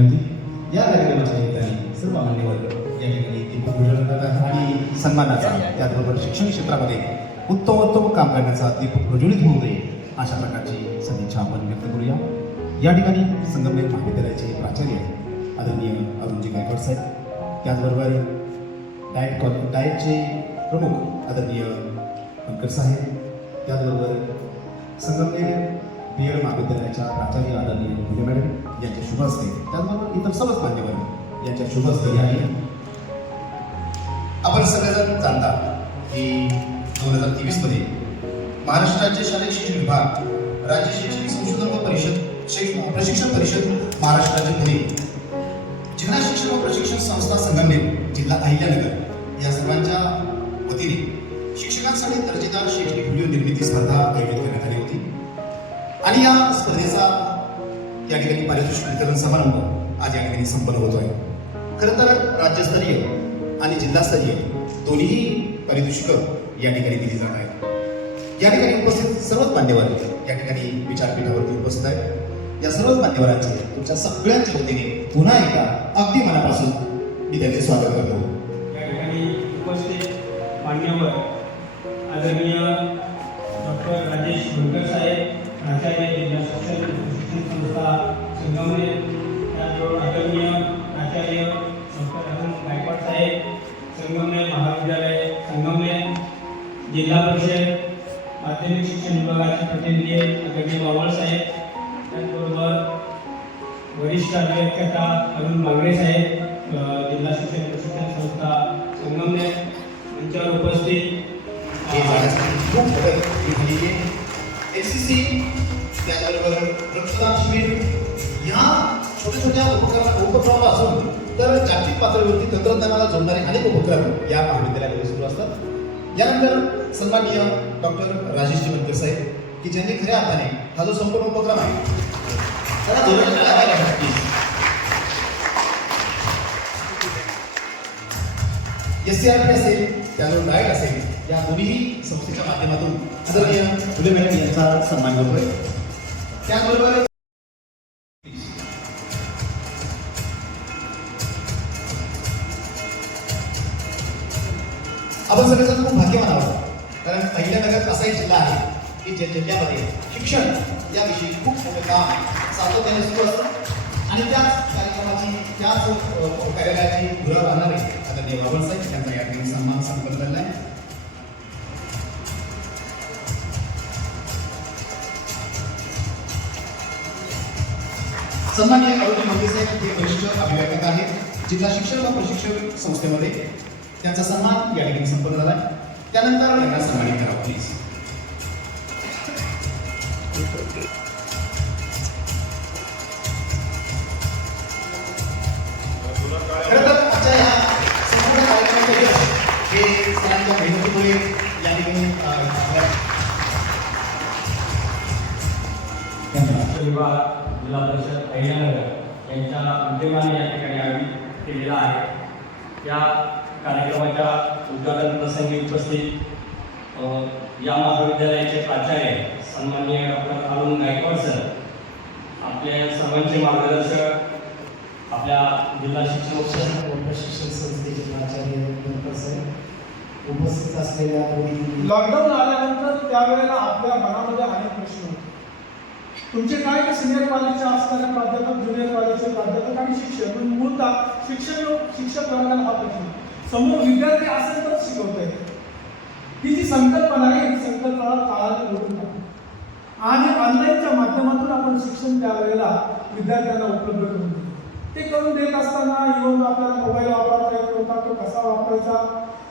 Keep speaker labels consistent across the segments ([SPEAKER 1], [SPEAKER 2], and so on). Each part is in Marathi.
[SPEAKER 1] होती. या कार्यक्रमाच्या निमित्ताने सर्व मान्यवर या ठिकाणी दीपपूजन करतात आणि सन्मानाचा त्याचबरोबर शिक्षण क्षेत्रामध्ये उत्तमोत्तम काम करण्याचा दीप प्रज्वलित होऊ दे अशा प्रकारची सदिच्छा आपण व्यक्त करूया. या ठिकाणी संगमनेर महाविद्यालयाचे प्राचार्य आदरणीय अरुणजी गायकवाड साहेब त्याचबरोबर डायट कॉल डायटचे प्रमुख आदरणीय पंकज साहेब त्याचबरोबर संगमनेर बी एड महाविद्यालयाच्या प्राचार्य आदरणीय मॅडम यांच्या शुभ हस्ते. त्याचबरोबर इतर सर्वच मान्यवर यांच्या शुभ हस्ते आपण सगळेजण जाणता की दोन हजार तेवीसमध्ये महाराष्ट्र राज्य शालेय शिक्षण विभाग राज्य शैक्षणिक संशोधन व परिषद शैक्ष- प्रशिक्षण परिषद महाराष्ट्र राज्य पुणे जिल्हा शिक्षण व प्रशिक्षण संस्था संगमनेर जिल्हा अहिल्यानगर या सर्वांच्या वतीने शिक्षकांसाठी दर्जेदार शैक्षणिक व्हिडिओ निर्मिती स्पर्धा आयोजित करण्यात आली होती. आणि या स्पर्धेचा या ठिकाणी पारितोषिक वितरण समारंभ आज या ठिकाणी संपन्न होतोय. खरं तर राज्यस्तरीय आणि जिल्हास्तरीय दोन्ही पारितोषिकं या ठिकाणी दिली जात आहेत. या ठिकाणी उपस्थित सर्वच मान्यवर या ठिकाणी विचारपीठावरती उपस्थित आहेत. या सर्वच मान्यवरांचे तुमच्या सगळ्यांच्या वतीने पुन्हा एकदा अगदी मनापासून मी त्यांचे स्वागत करतो.
[SPEAKER 2] या ठिकाणी उपस्थित मान्यवर आदरणीय डॉक्टर राजेश बनकर साहेब प्राचार्य जिल्हा शिक्षण संस्था संगमने त्याचबरोबर आदरणीय प्राचार्य डॉक्टर गायकवाड साहेब संगमने महाविद्यालय संगमने जिल्हा परिषद माध्यमिक शिक्षण विभागाचे प्रतिनिधी आदरणीय मावळ साहेब त्याचबरोबर वरिष्ठ अभियंता अरुण मागणे साहेब जिल्हा शिक्षण प्रशिक्षण संस्था संगमने यांच्यावर उपस्थित.
[SPEAKER 1] हे त्याचबरोबर रक्तदान शिबिर. ह्या छोट्या छोट्या उपक्रम उपक्रमापासून तर जागतिक पातळीवरती तंत्रज्ञानाला जोडणारे अनेक उपक्रम या महाविद्यालयामध्ये सुरू असतात. यानंतर सन्माननीय डॉक्टर राजेश बनकर साहेब की ज्यांनी खऱ्या अर्थाने हा जो संपूर्ण उपक्रम आहे त्याला धोरण टाळ्या एस सी आर पी असेल त्याचबरोबर डायट असेल या दोन्ही संस्थेच्या माध्यमातून आदरणीय फुले मॅडम यांचा सन्मान होतोय त्याबरोबर आपण सगळेजण खूप भाग्यवान आहोत. कारण अहिल्यानगर असा एक जिल्हा आहे की ज्या जिल्ह्यामध्ये शिक्षण याविषयी खूप मोठं काम सातत्याने सुरू असतं. आणि त्याच कार्यक्रमाची त्याच अ, कार्यालयाची धुरा राहणारे आदरणीय बाबासाहेब यांचा या ठिकाणी सन्मान संपन्न झालेला आहे. सन्माननीय आरोग्य मंगे साहेब हे वरिष्ठ अभिव्यक्त आहेत. जिल्हा शिक्षण व प्रशिक्षण संस्थेमध्ये त्यांचा सन्मान या ठिकाणी संपन्न झाला. त्यानंतर त्यांना सन्मानित करा प्लीज
[SPEAKER 2] जिल्हा परिषद अहिल्यानगर यांच्या माध्यमाने या ठिकाणी आयोजित केलेला आहे. या कार्यक्रमाच्या उद्घाटन प्रसंगी उपस्थित या महाविद्यालयाचे प्राचार्य सन्माननीय डॉक्टर अरुण गायकवाड सर आपल्या सर्वांचे मार्गदर्शक आपल्या जिल्हा शिक्षण
[SPEAKER 3] व प्रशिक्षण संस्थेचे प्राचार्य डॉक्टर साहेब उपस्थित असलेल्या
[SPEAKER 4] लॉकडाऊन आल्यानंतर त्यावेळेला आपल्या मनामध्ये अनेक प्रश्न होते. तुमचे काय सिनियर कॉलेजचे असणारे प्राध्यापक ज्युनियर कॉलेजचे प्राध्यापक आणि शिक्षक. म्हणून मूलतः शिक्षक शिक्षक वर्गाला हा प्रश्न. समोर विद्यार्थी असेल तर शिकवता येते ही जी संकल्पना आहे ही संकल्पना काळात ओढून टाकली आणि ऑनलाईनच्या माध्यमातून आपण शिक्षण त्यावेळेला विद्यार्थ्यांना उपलब्ध करून देतो. ते करून देत असताना येऊन आपल्याला मोबाईल वापरता येत होता तो कसा वापरायचा?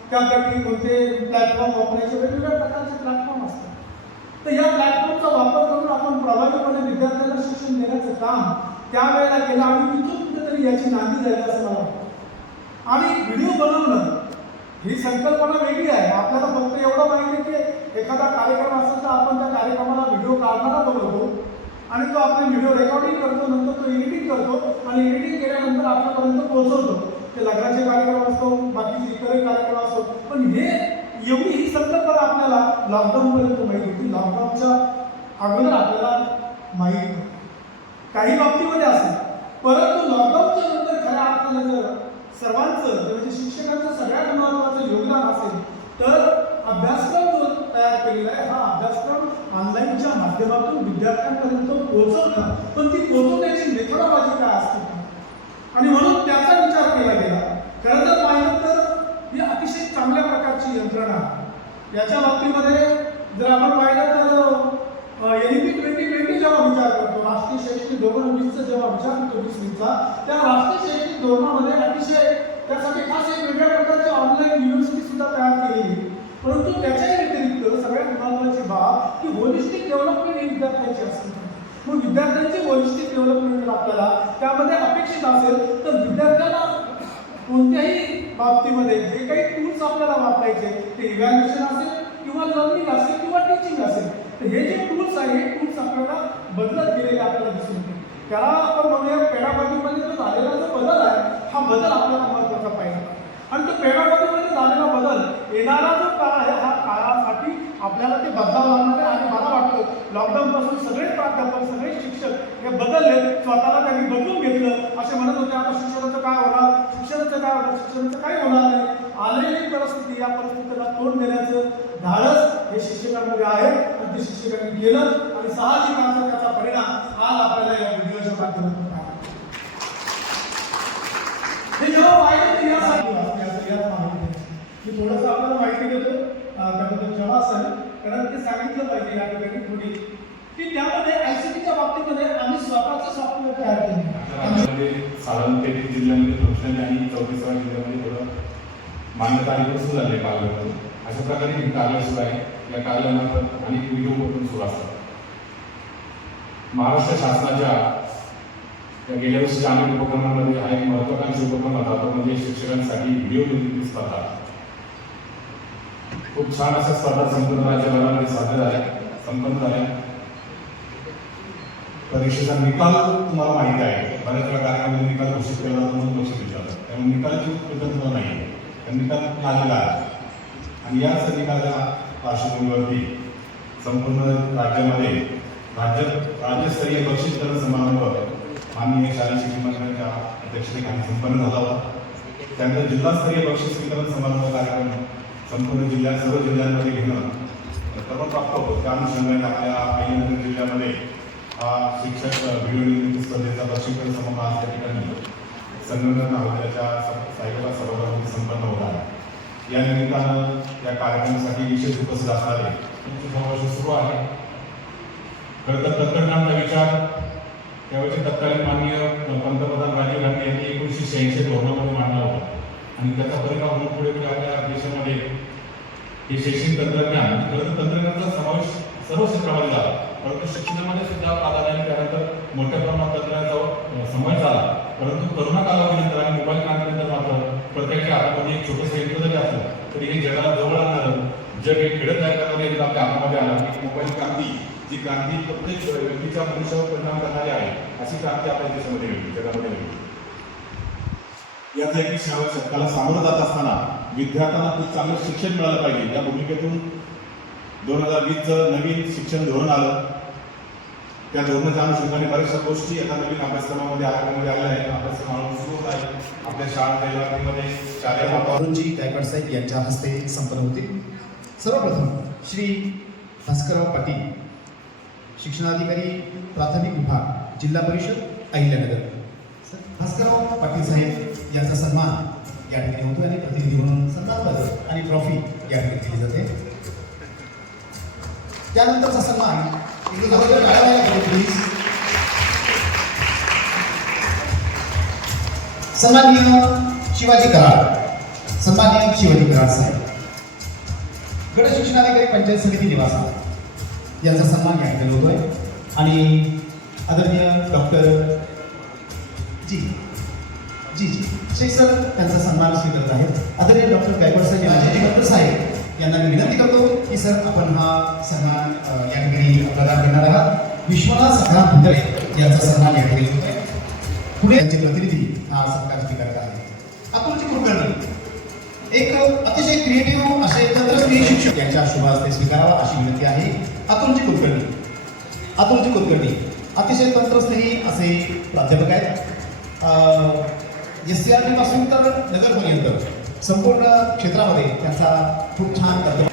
[SPEAKER 4] त्यापैकी कोणते प्लॅटफॉर्म वापरायचे? वेगवेगळ्या प्रकारचे प्लॅटफॉर्म तर या प्लॅटफॉर्मचा वापर करून आपण प्रभावीपणे विद्यार्थ्यांना शिक्षण देण्याचं काम त्यावेळेला केलं आणि तिथून कुठेतरी याची नांदी झाली असं मला वाटतं. आणि व्हिडिओ बनवणं ही संकल्पना वेगळी आहे. आपल्याला फक्त एवढं माहिती आहे की एखादा कार्यक्रम असेल तर आपण त्या कार्यक्रमाला व्हिडिओ काढणारा बनवतो आणि तो आपले व्हिडिओ रेकॉर्डिंग करतो नंतर तो एडिटिंग करतो आणि एडिटिंग केल्यानंतर आपल्यापर्यंत पोहोचवतो. ते लग्नाचे कार्यक्रम असतो बाकीचे इतरही कार्यक्रम असतो पण हे एवढी ही संकल्पना आपल्याला लॉकडाऊनपर्यंत माहीत होती. लॉकडाऊनच्या अगोदर आपल्याला माहीत नव्हती. काही बाबतीमध्ये असेल. परंतु लॉकडाऊनच्या नंतर खऱ्या आपल्याला जर सर्वांचं म्हणजे शिक्षकांचं सगळ्यात महत्त्वाचं योगदान असेल तर अभ्यासक्रम जो तयार केलेला आहे हा अभ्यासक्रम ऑनलाईनच्या माध्यमातून विद्यार्थ्यांपर्यंत पोहोचवणं पण ती पोहोचवण्याची मेथडॉलॉजी काय असते? आणि म्हणून त्याचा विचार केला गेला खरं जर पाहिलं तर ही अतिशय चांगल्या प्रकारची याच्या बाबतीमध्ये जर आपण पाहिलं तर एन पी ट्वेंटी ट्वेंटी जेव्हा विचार करतो राष्ट्रीय शैक्षणिक धोरण वीसचा जेव्हा विचार करतो वीस वीसचा त्या राष्ट्रीय शैक्षणिक धोरणामध्ये अतिशय त्यासाठी खास एक वेगळ्या प्रकारची ऑनलाईन युनिव्हर्सिटी सुद्धा तयार केलेली परंतु त्याच्याही व्यतिरिक्त सगळ्यात महत्त्वाची बाब की होलिस्टिक डेव्हलपमेंट ही विद्यार्थ्यांची असते. मग विद्यार्थ्यांची होलिस्टिक डेव्हलपमेंट आपल्याला त्यामध्ये अपेक्षित असेल तर विद्यार्थ्यांना कोणत्याही बाबतीमध्ये जे काही टूल्स आपल्याला वापरायचे ते इव्हॅल्युएशन असेल किंवा लर्निंग असेल किंवा टीचिंग असेल तर हे जे टूल्स आहे हे टूल्स आपल्याला बदलत गेलेले आपल्याला दिसून येते त्याला आपण म्हणूया पेडागॉजीमध्ये जो झालेला जो बदल आहे हा बदल आपल्याला महत्त्वाचा पाहिजे. आणि तो पेडागॉजीमध्ये झालेला बदल येणारा जो काळ आहे हा काळासाठी आपल्याला ते बदलावं लागणार आहे आणि मला वाटतं लॉकडाऊन पासून सगळेच प्राध्यापक सगळे शिक्षक हे बदलले स्वतःला त्यांनी बदलून घेतलं. असे म्हणत होते आता शिक्षणाचं काय होणार? शिक्षणाचं काय होणार? शिक्षणाचं काही होणार नाही. आलेली परिस्थिती या परिस्थितीला तोंड देण्याचं धाडस हे शिक्षकांमध्ये आहे. आणि ते शिक्षकांनी केलं आणि साहजिकांचा त्याचा परिणाम आज आपल्याला या व्हिडिओच्या माध्यमातून हे जेव्हा माहिती थोडंसं आपल्याला माहिती देतो त्याबद्दल क्षमा असेल कारण ते सांगितलं पाहिजे या ठिकाणी थोडी की त्यामध्ये आयसीटीच्या बाबतीमध्ये आम्ही स्वतःचं सॉफ्टवेअर तयार केलं.
[SPEAKER 5] आमच्यामध्ये जिल्ह्यामध्ये प्रोफेशनल आणि चौतीसाव्या जिल्ह्यामध्ये थोडं मान्यता आणि सुरू झाली कार्यालयातून अशा प्रकारे हे कार्य सुरू आहे. या कार्यालयामार्फत अनेक व्हिडिओ पण सुरू असतात. महाराष्ट्र शासनाच्या गेल्या वर्षीच्या अनेक उपक्रमांमध्ये हा एक महत्वाकांक्षी उपक्रम होता तो म्हणजे शिक्षकांसाठी व्हिडिओ निर्मिती स्पर्धा. खूप छान अशा स्पर्धा संपूर्ण राज्यभरामध्ये साध्य झाल्या संपन्न झाल्या
[SPEAKER 1] परीक्षेचा निकाल तुम्हाला माहिती आहे. बऱ्याच वेळा कार्यक्रमामध्ये निकाल घोषित केला जातो म्हणून लक्ष विचारलं त्यामुळे निकालाची कृतज्ञता नाही आहे. तर निकाल लागलेला आहे आणि याच निकालाच्या पार्श्वभूमीवरती संपूर्ण राज्यामध्ये राज्य राज्यस्तरीय बक्षीसकरण समारंभ माननीय शालेय शिक्षण मंत्र्यांच्या अध्यक्षतेखाली संपन्न झाला होता. त्यानंतर जिल्हास्तरीय बक्षीस वितरण समारंभ कार्यक्रम संपूर्ण जिल्ह्यात सर्व जिल्ह्यांमध्ये घेणं सर्व प्राप्त होतं. त्या अनुषंगाने आपल्या अहिल्यानगर जिल्ह्यामध्ये हा शिक्षक व्हिडिओ निर्मिती स्पर्धेचा प्रशिक्षण समारोह आज त्या ठिकाणी संगणक महाविद्यालयाच्या सायकला सभागृहामध्ये संपन्न होत आहे. या निमित्तानं या कार्यक्रमासाठी विशेष उपस्थित असणारे तुमचे समावेश सुरू आहे. खरं तर तंत्रज्ञानाचा विचार त्यावेळेचे तत्कालीन माननीय पंतप्रधान राजीव गांधी यांनी एकोणीसशे शहाऐंशी धोरणामध्ये मांडला होता. आणि त्याचा परिणाम म्हणून पुढे पुढे आपल्या देशामध्ये हे शैक्षणिक तंत्रज्ञान खरं तर तंत्रज्ञानाचा समावेश सर्व क्षेत्रामध्ये झाला. परंतु शिक्षणामध्ये सुद्धा प्राधान्याने त्यानंतर मोठ्या प्रमाणात तंत्रज्ञानाचा समावेश झाला. परंतु करोना कालावधीनंतर आणि मोबाईल क्रांतीनंतर मात्र प्रत्येकाच्या हातामध्ये एक छोटंसं यंत्र जरी असलं तरी हे जगाला जवळ आणणारं जग हे खेळत जायला यंत्र आपल्या हातामध्ये आला. की मोबाईल क्रांती जी क्रांती प्रत्येक व्यक्तीच्या मनुष्यावर परिणाम करणारी आहे अशी क्रांती आपल्या देशामध्ये घडली जगामध्ये घडली. याचा एकविसाव्या शतकाला सामोरं जात असताना विद्यार्थ्यांना खूप चांगलं शिक्षण मिळालं पाहिजे. या भूमिकेतून दोन हजार वीसचं नवीन शिक्षण धोरण आलं. त्या धोरणाच्या अनुषंगाने बऱ्याचशा गोष्टी आता नवीन अभ्यासक्रमामध्ये आयोगामध्ये आल्या आहेत. अभ्यासक्रम सुरू होत आहे. आपल्या शाळा इलाक्यामध्ये शालेय वातावरण गायकवाड साहेब यांच्या हस्ते संपन्न होतील सर्वप्रथम श्री भास्करराव पाटील शिक्षणाधिकारी प्राथमिक विभाग जिल्हा परिषद अहिल्यानगर. सर, भास्करराव पाटील साहेब यांचा सन्मान या ठिकाणी होतो आणि प्रतिनिधी म्हणून सन्मानपत्र आणि ट्रॉफी या ठिकाणी दिली जाते. त्यानंतरचा सन्मान प्लीज सन्माननीय शिवाजी कराड. सन्माननीय शिवाजी कराड साहेब. गट शिक्षणाधिकारी पंचायत समिती निवासा. यांचा सन्मान या ठिकाणी होतोय. आणि आदरणीय doctor G. G G. Shaikh sir त्यांचा सन्मान स्वीकारत आहेत. आदरणीय डॉक्टर गायकवाड साहेब यांचे डॉक्टर साहेब यांना मी विनंती करतो की सर आपण हा सन्मान या ठिकाणी प्रदान करणार आहात. विश्वनाथ सखा भुंदरे यांचा सन्मान या ठिकाणी होतोय पुढे यांचे प्रतिनिधी हा सत्कार स्वीकारत आहेत. अतुलजी कुलकर्णी एक अतिशय क्रिएटिव्ह असे तंत्रज्ञ शिक्षक यांच्या शुभ ते स्वीकारावा अशी विनंती आहे. अतुलजी कुलकर्णी अतुलजी कुलकर्णी अतिशय तंत्रस्नेही असे प्राध्यापक आहेत. एस सी आर टी पासून तर नगरपर्यंत संपूर्ण क्षेत्रामध्ये त्यांचा खूप छान कर्तव्य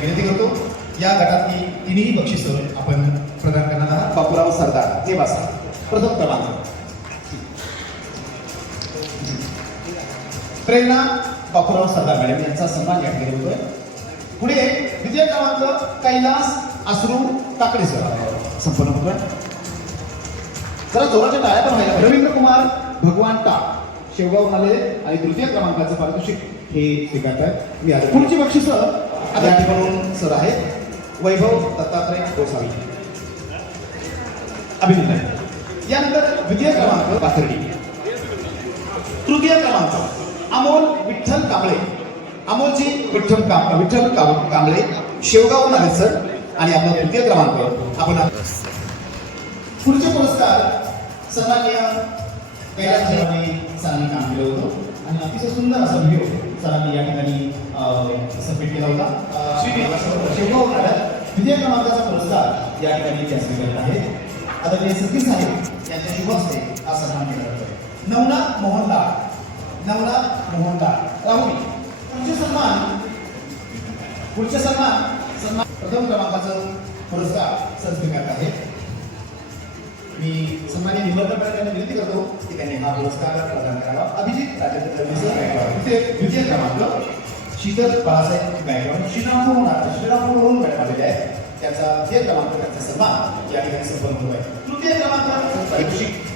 [SPEAKER 1] विनंती करतो या गटातली तिन्ही बक्षिसं आपण प्रदान करणार आहात. बापूराव सरदार ते वाचा प्रथम क्रमांक. प्रेरणा बापूराव सरदार मॅडम यांचा सन्मान या ठिकाणी होतोय. पुढे द्वितीय क्रमांक कैलास आसरू काकडे सर. संपूर्ण होतोय. जरा जोराच्या टाळ्या पण व्हायला रवींद्र कुमार भगवान टाक शेवगाव आले आणि तृतीय क्रमांकाचं पारितोषिक हे स्वीकारतात मी आता पुढची बक्षिस या सर आहेत. वैभव दत्तात्रय गोसावी. अभिनंदन. यानंतर द्वितीय क्रमांक पाथर्डी. तृतीय क्रमांक अमोल विठ्ठल कांबळे. अमोलजी विठ्ठल काम विठ्ठल कांबळे. शेवगाव आले सर. आणि आपला तृतीय क्रमांक आपण पुढचे पुरस्कार सन्माननीय कैलासजीवांनी सरांनी काम केलं होतं. आणि अतिशय सुंदर असा व्हिडिओ सरांनी या ठिकाणी सबमिट केला होता. शेवगाव मॅडम द्वितीय क्रमांकाचा पुरस्कार या ठिकाणी त्या स्वीकारत आहेत आदरणीय सतीश साहेब यांच्या शुभ हस्ते हा सन्मान केला जातो नवनाथ मोहनलाल नवनाथ मोहनलाल राहुरी पुढचे सन्मान. पुढचे सन्मान. सन्मान प्रथम क्रमांकाचं पुरस्कार सर स्वीकारत आहेत मी सन्मान्य निवडणूक यांना विनंती करतो की त्यांनी हा पुरस्कार प्रदान करावा. अभिजित राजेंद्र मिसळ गायकवाड द्वितीय क्रमांक शीतल बाळासाहेब गायकवाड श्रीरामपूर श्रीरामपूरहून मॅडम आलेले आहेत त्याचा द्वितीय क्रमांक त्यांचा सन्मान या ठिकाणी संपन्न होत आहे तृतीय क्रमांक परीक्षित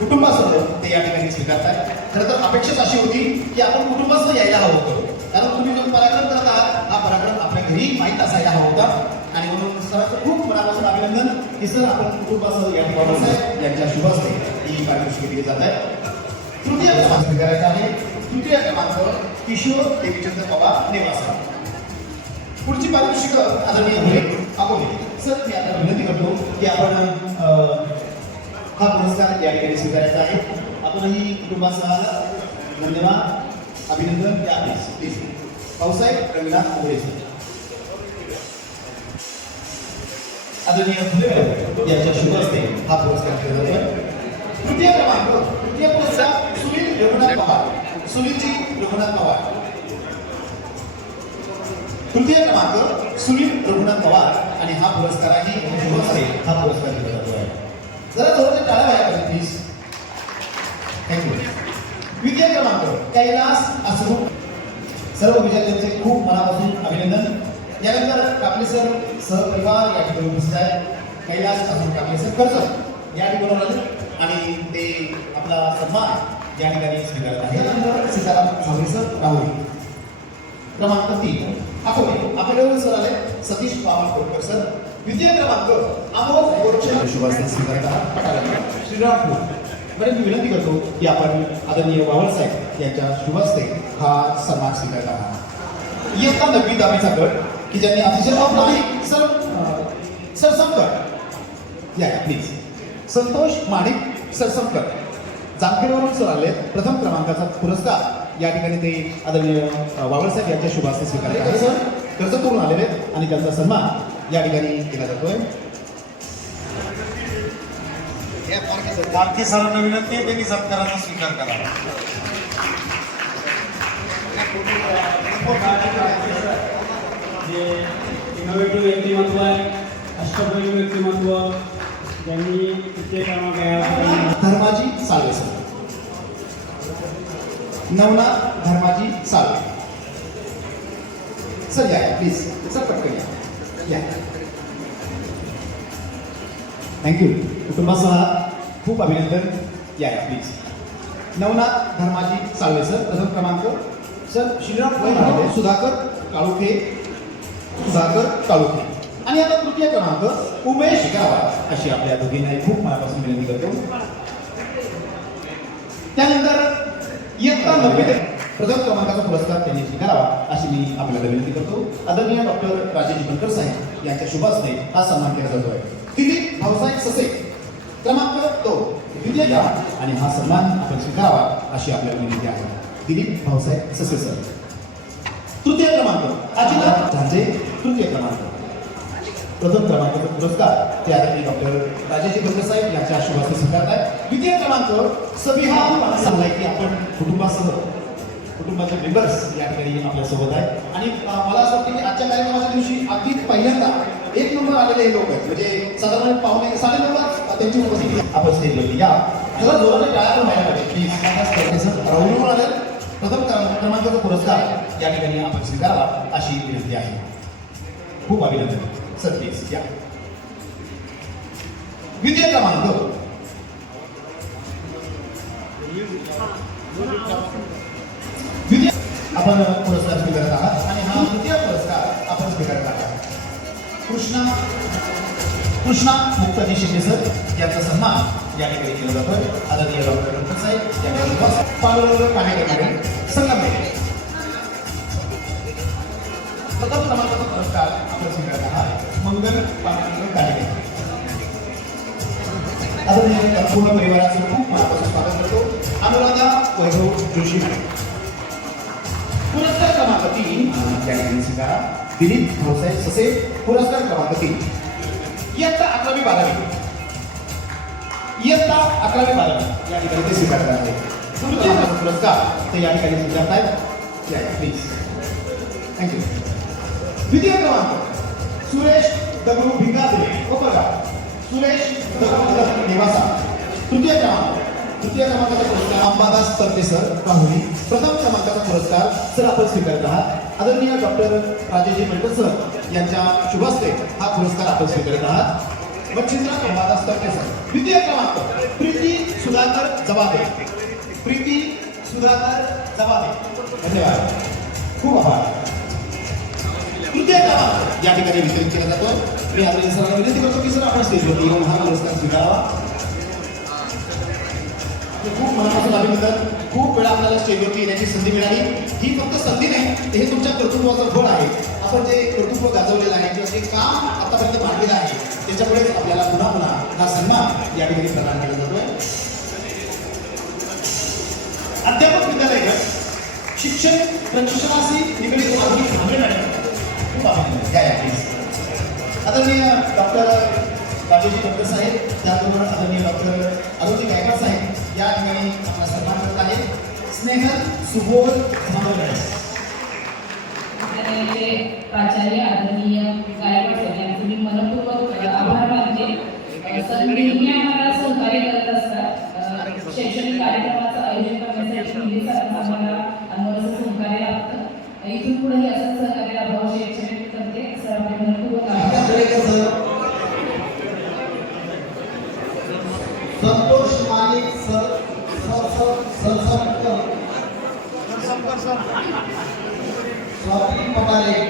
[SPEAKER 1] कुटुंबासह ते या ठिकाणी स्वीकारतात खरं तर अपेक्षाच अशी होती की आपण कुटुंबासह यायला हवं होतं. कारण तुम्ही जो पराक्रम करत आहात हा पराक्रम आपल्या घरी माहीत असायला हवा होता. आणि म्हणून सरांचं खूप मनापासून अभिनंदन. की सर आपण कुटुंबासह या ठिकाणी साहेब यांच्या शुभ हस्ते ही पारितोषिके दिली जात आहे. तृतीय क्रमांक करायचा आहे. तृतीय क्रमांक किशोर देवीचंद्र पवार नेवासा पुढची पारितोषिक आदरणीय होते अकोले सर मी आता विनंती करतो की आपण हा पुरस्कार या ठिकाणी स्वीकारायचा आहे. आपणही कुटुंबासह धन्यवाद अभिनंदन या प्लीज. प्लीज भाऊसाहेब रविनाथ मोरे आदरणीय फुले यांच्या शुभ असते हा पुरस्कार केला जातोय. तृतीय क्रमांक तृतीय पुरस्कार सुनील रघुनाथ पवार. सुनीलजी रघुनाथ पवार. तृतीय क्रमांक सुनील रघुनाथ पवार. आणि हा पुरस्कार आहे शुभ असते हा पुरस्कार दिला जातोय. जरा थोडं टाळा व्हायला पाहिजे प्लीज थँक्यू द्वितीय क्रमांक कैलास असू सर्व विद्यार्थ्यांचे खूप मनापासून अभिनंदन. यानंतर कापले सर सहपरिवार या ठिकाणी उपस्थित आहे कैलास आसरू कापले सर कर्ज या ठिकाणी आले आणि ते आपला सन्मान या ठिकाणी स्वीकारत आहे यानंतर सीताराम सावरी सर राहुरी क्रमांक तीन. अकोले अकोल्यावरून सर आले. सतीश बाबा कोटकर सर. द्वितीय क्रमांक अमोल गोरचे शुभासने स्वीकारता श्रीरामपूर बरं मी विनंती करतो की आपण आदरणीय बावळ साहेब यांच्या शुभहस्ते हा सन्मान स्वीकारला आहात. इयत्ता नववी दाबीचा गट की ज्यांनी अतिशय नाही सर सरसंकट या प्लीज संतोष माणिक सरसंकट जामखेडवरून सर आले. प्रथम क्रमांकाचा पुरस्कार या ठिकाणी ते आदरणीय वावळसाहेब यांच्या शुभास्ते स्वीकारले आहे सर कर्जतवरून आलेले आहेत आणि त्यांचा सन्मान या ठिकाणी केला जातोय.
[SPEAKER 6] भारती सरांना विनंती आहे त्यांनी सत्काराचा स्वीकार करावा
[SPEAKER 7] जे इनोव्हेटिव्ह व्यक्तिमत्व आहे अष्टपैलू व्यक्तिमत्व ज्यांनी कित्येक क्रमांक या
[SPEAKER 1] धर्माजी साळवे सर. नवनाथ धर्माजी साळवे. सर या प्लीज सर पटकन या. या. थँक्यू कुटुंबासह खूप अभिनंदन. या प्लीज नवनाथ धर्माजी साळवे सर प्रथम क्रमांक. सर श्रीराम सुधाकर काळुखे जागर काळुखे आणि आता तृतीय क्रमांक उमेश गावा. अशी आपल्या दोघींनाही खूप मनापासून विनंती करतो. त्यानंतर इयत्ता नववी ते प्रथम क्रमांकाचा पुरस्कार त्यांनी स्वीकारावा अशी मी आपल्याला विनंती करतो. आदरणीय डॉक्टर राजे बनकर साहेब यांच्या शुभासने हा सन्मान केला जातो आहे दिलीप भाऊसाहेब ससे क्रमांक तो द्वितीय घ्यावा आणि हा सन्मान आपण स्वीकारावा अशी आपल्याला विनंती आहे. दिलीप भाऊसाहेब ससे सर. तृतीय क्रमांक. अजिता झांजे. तृतीय क्रमांक. प्रथम क्रमांकाचा पुरस्कार. ते आदरणीय डॉक्टर राजेजी साहेब यांच्या शुभास्ते स्वीकारत आहे. द्वितीय क्रमांक सबिहा सांगलाय की आपण कुटुंबासह कुटुंबाचे मेंबर्स या ठिकाणी आपल्यासोबत आहे. आणि मला असं वाटतं की आजच्या कार्यक्रमाच्या दिवशी अगदी पहिल्यांदा एक नंबर आलेले हे लोक आहेत. म्हणजे साधारण पावणे साडे नऊ त्यांची उपस्थिती आपण स्टेजवरती या. जरा जोराने टाळ्या पण व्हायला पाहिजे प्लीज सर राहुल आले प्रथम क्रमांक- क्रमांकाचा पुरस्कार या ठिकाणी आपण स्वीकारावा अशी विनंती आहे. खूप अभिनंदन. सर या. द्वितीय क्रमांक. द्वितीय आपण पुरस्कार स्वीकारत आहात आणि हा तृतीय पुरस्कार आपण स्वीकारत आहात. कृष्णा कृष्णा मुक्ताजी शिंदे सर यांचा सन्मान या ठिकाणी केला जातोय आदरणीय डॉक्टर डॉक्टर साहेब यांच्या पांडुरंग काणेकर मॅडम संगमेर प्रथम क्रमांकाचा पुरस्कार आपण स्वीकारत आहात. मंगल पांडुरंग काणेकर आदरणीय पूर्ण परिवाराचं खूप मनापासून स्वागत करतो. अनुराधा वैभव जोशी पुरस्कार क्रमांक तीन त्या ठिकाणी स्वीकारा. दिलीप भाऊसाहेब ससे पुरस्कार क्रमांक तीन इयत्ता अकरावी बारावी. इयत्ता अकरावी बारावी या ठिकाणी ते स्वीकारणार आहे पुढचे पुरस्कार ते या ठिकाणी स्वीकारत आहेत प्लीज थँक्यू द्वितीय क्रमांक सुरेश दगडू भिंगापुरे कोपरगाव हो, सुरेश दगडू निवासा. तृतीय क्रमांक तृतीय क्रमांकाचा पुरस्कार अंबादास तरते सर पाहुरी प्रथम क्रमांकाचा पुरस्कार सर आपण स्वीकारत आहात. आदरणीय डॉक्टर राजेजी मेंटर सर यांच्या शुभस्ते हा पुरस्कार आपण स्वीकारत आहात. मच्छिंद्र अंबादास तरते द्वितीय क्रमांक प्रीती सुधाकर जवाबे. प्रीती सुधाकर जवाबे. धन्यवाद. खूप आभार. तृतीय क्रमांक या ठिकाणी वितरित केला जातो. मी आदरणीय सरांना विनंती करतो की सर आपण स्टेजवरती येऊन हा पुरस्कार स्वीकारावा. खूप मनापासून अभिनंदन. खूप वेळा आपल्याला स्टेजवरती येण्याची संधी मिळाली. ही फक्त संधी नाही हे तुमच्या कर्तृत्वाचं फळ आहे. आपण जे कर्तृत्व गाजवलेलं आहे किंवा जे काम आतापर्यंत मांडलेलं आहे त्याच्यामुळेच आपल्याला पुन्हा पुन्हा हा सन्मान या ठिकाणी प्रदान केला जातोय. अध्यापक विद्यालय शिक्षण प्रशिक्षणाशी निगडीत आधुनिक भांडण आहे. खूप आदरणीय डॉक्टर राजेजी डॉक्टर साहेब त्याचबरोबर आदरणीय डॉक्टर अरुजी गायकवाड साहेब या ठिकाणी आपला सन्मान करत आहे. स्नेहल सुबोध धामोदरे
[SPEAKER 8] प्राचार्य आदरणीय गायकवाड आम्हाला सहकार्य करत असतात शैक्षणिक कार्यक्रमाचं आयोजन करण्यासाठी सरांना आम्हाला अनवरचं सहकार्य लागतं इथून पुढेही असंच सहकार्य इच्छा व्यक्त करते सर आपले मनपूर्वक
[SPEAKER 1] संतोष मालिक सर सर. स्वाती पटाले